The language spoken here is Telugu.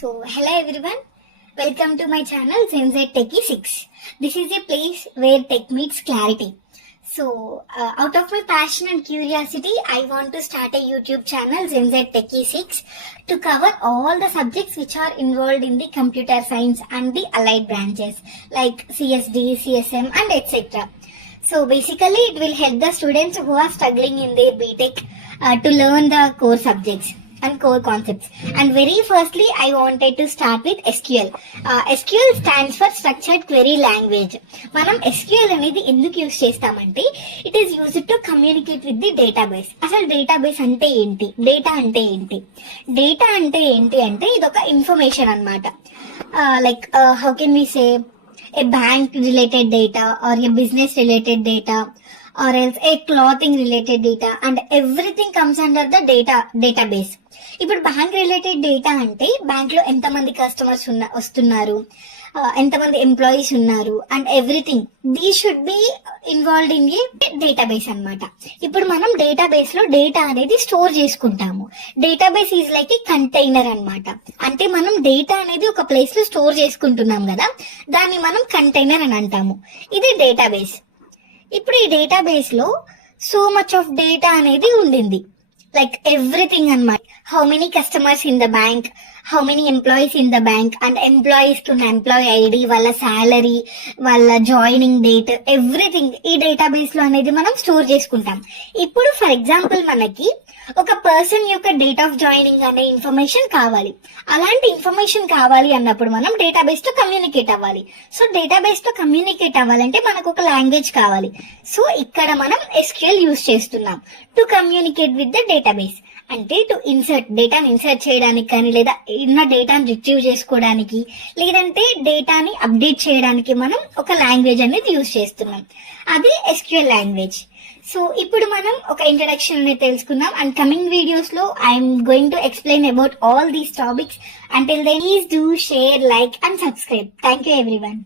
So, hello everyone. Welcome to my channel Zenz Techie 6. This is a place where tech meets clarity. So, out of my passion and curiosity, I want to start a YouTube channel Zenz Techie 6 to cover all the subjects which are involved in the computer science and the allied branches like CSD, CSM and etc. So basically it will help the students who are struggling in their BTech to learn the core subjects and core concepts. And very firstly, I wanted to start with SQL. SQL stands for Structured Query Language. మనం SQL అనేది ఎందుకు యూజ్ చేస్తామంటే it is used to communicate with the database. అసలు డేటాబేస్ అంటే ఏంటి, డేటా అంటే ఏంటి, డేటా అంటే ఏంటి అంటే ఇది ఒక ఇన్ఫర్మేషన్ అన్నమాట. Like how can we say a bank related data or a business related data or else a clothing related data and everything comes under the database. ఇప్పుడు బ్యాంక్ రిలేటెడ్ డేటా అంటే బ్యాంక్ లో ఎంతమంది కస్టమర్స్ వస్తున్నారు, ఎంతమంది ఎంప్లాయీస్ ఉన్నారు అండ్ ఎవ్రీథింగ్ దీ should be involved in a database అన్నమాట. ఇప్పుడు మనం డేటాబేస్ లో డేటా అనేది స్టోర్ చేసుకుంటాము. Database is like a container అన్నమాట. అంటే మనం డేటా అనేది ఒక ప్లేస్ లో స్టోర్ చేసుకుంటున్నాం కదా, దాన్ని మనం కంటైనర్ అని అంటాము. ఇది డేటాబేస్. ఇప్పుడు ఈ డేటాబేస్ లో సో మచ్ ఆఫ్ డేటా అనేది ఉండింది, like everything అన్నమాట. how many customers in the bank, how many employees in the bank and employees కి ఉన్న ఎంప్లాయీ ఐడి, వాళ్ళ శాలరీ, వాళ్ళ జాయినింగ్ డేట్, ఎవ్రీథింగ్ ఈ డేటాబేస్ లో అనేది మనం స్టోర్ చేసుకుంటాం. ఇప్పుడు ఫర్ ఎగ్జాంపుల్ మనకి ఒక పర్సన్ యొక్క డేట్ ఆఫ్ జాయినింగ్ అనే ఇన్ఫర్మేషన్ కావాలి. అలాంటి ఇన్ఫర్మేషన్ కావాలి అన్నప్పుడు మనం డేటాబేస్ తో కమ్యూనికేట్ అవ్వాలి. సో డేటాబేస్ తో కమ్యూనికేట్ అవ్వాలంటే మనకు ఒక లాంగ్వేజ్ కావాలి. సో ఇక్కడ మనం SQL యూజ్ చేస్తున్నాం to communicate with the database. అంటే టు ఇన్సర్ట్, డేటాని ఇన్సర్ట్ చేయడానికి కానీ, లేదా ఉన్న డేటాని రిట్రీవ్ చేసుకోవడానికి, లేదంటే డేటాని అప్డేట్ చేయడానికి మనం ఒక లాంగ్వేజ్ అనేది యూజ్ చేస్తున్నాం. అది SQL లాంగ్వేజ్. సో ఇప్పుడు మనం ఒక ఇంట్రడక్షన్ అనేది తెలుసుకుందాం. అండ్ కమింగ్ వీడియోస్ లో I'm going to explain about all these topics. Until then please do share, like and subscribe. Thank you everyone.